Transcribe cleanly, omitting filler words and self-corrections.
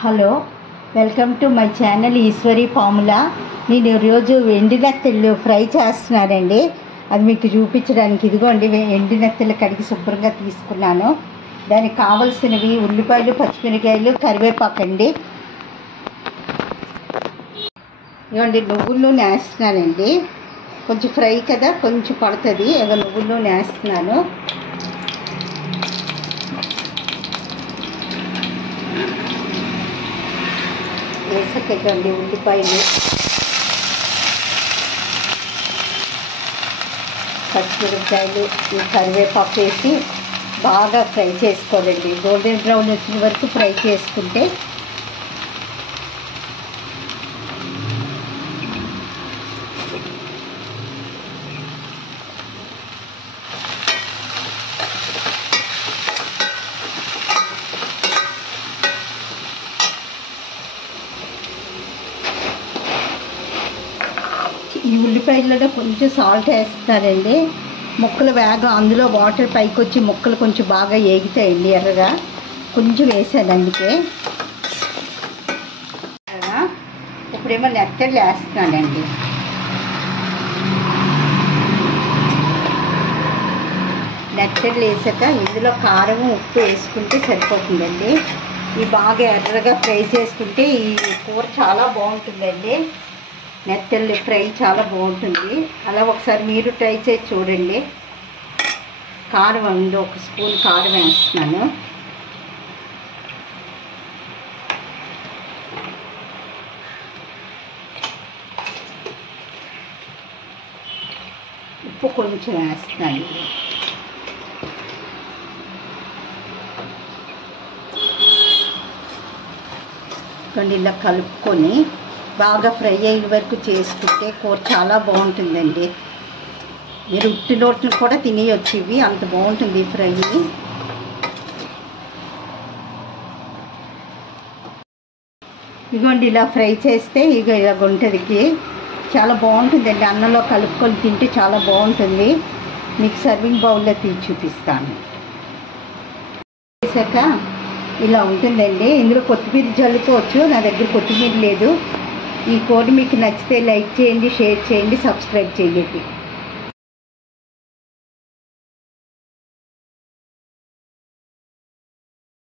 Hello, welcome to my channel Eshwari Pamula. నేను ఈరోజు ఎండు నెత్తళ్ళు ఫ్రై చేస్తున్నానండి. అది మీకు చూపించడానికి ఇదిగోండి ఎండు నెత్తళ్ళు కడిగి శుభ్రంగా తీసుకున్నాను. దానికి కావలసినవి ఉల్లిపాయలు, పచ్చిమిరకాయలు, కరివేపాకు అండి. ఇదిగోండి నువ్వుల నూనె వేస్తున్నానండి. కొంచెం ఫ్రై కదా, కొంచెం పడుతుంది. ఏదో నువ్వుల నూనె వేస్తున్నాను. వేసకండి ఉల్లిపాయలు, పచ్చిమిరపకాయలు, ఈ కరివేపాకు వేసి బాగా ఫ్రై చేసుకోవాలండి. గోల్డెన్ బ్రౌన్ వచ్చిన వరకు ఫ్రై చేసుకుంటే ఈ ఉల్లిపాయలలో కొంచెం సాల్ట్ వేస్తారండి. ముక్కలు అందులో వాటర్ పైకి వచ్చి ముక్కలు కొంచెం బాగా ఏగుతాయండి. ఎర్రగా కొంచెం వేసాను అందుకే. ఇప్పుడేమో నెత్తళ్ళు వేస్తున్నానండి. నెత్తళ్ళు వేసాక ఇందులో కారం, ఉప్పు వేసుకుంటే సరిపోతుందండి. ఇవి బాగా ఎర్రగా ఫ్రై చేసుకుంటే ఈ కూర చాలా బాగుంటుందండి. నెత్తళ్ళు ఫ్రై చాలా బాగుంటుంది. అలా ఒకసారి మీరు ట్రై చేసి చూడండి. కారం ఉంది, 1 స్పూన్ కారం వేస్తున్నాను. ఉప్పు కొంచెం వేస్తున్నాను. కొన్ని ఇలా కలుపుకొని బాగా ఫ్రై అయ్యే వరకు చేసుకుంటే కూర చాలా బాగుంటుందండి. మీరు ఉట్టి నోట్లు కూడా తినేయొచ్చు. ఇవి అంత బాగుంటుంది ఫ్రై. ఇదిగోండి ఇలా ఫ్రై చేస్తే ఇలా గుంటదికి చాలా బాగుంటుందండి. అన్నంలో కలుపుకొని తింటే చాలా బాగుంటుంది. మీకు సర్వింగ్ బౌల్లో తీసి చూపిస్తాను. చేశాక ఇలా ఉంటుందండి. ఇందులో కొత్తిమీర జల్లుకోవచ్చు. నా దగ్గర కొత్తిమీర లేదు. ఈ కూర మీకు నచ్చితే లైక్ చేయండి, షేర్ చేయండి, సబ్స్క్రైబ్ చేయండి.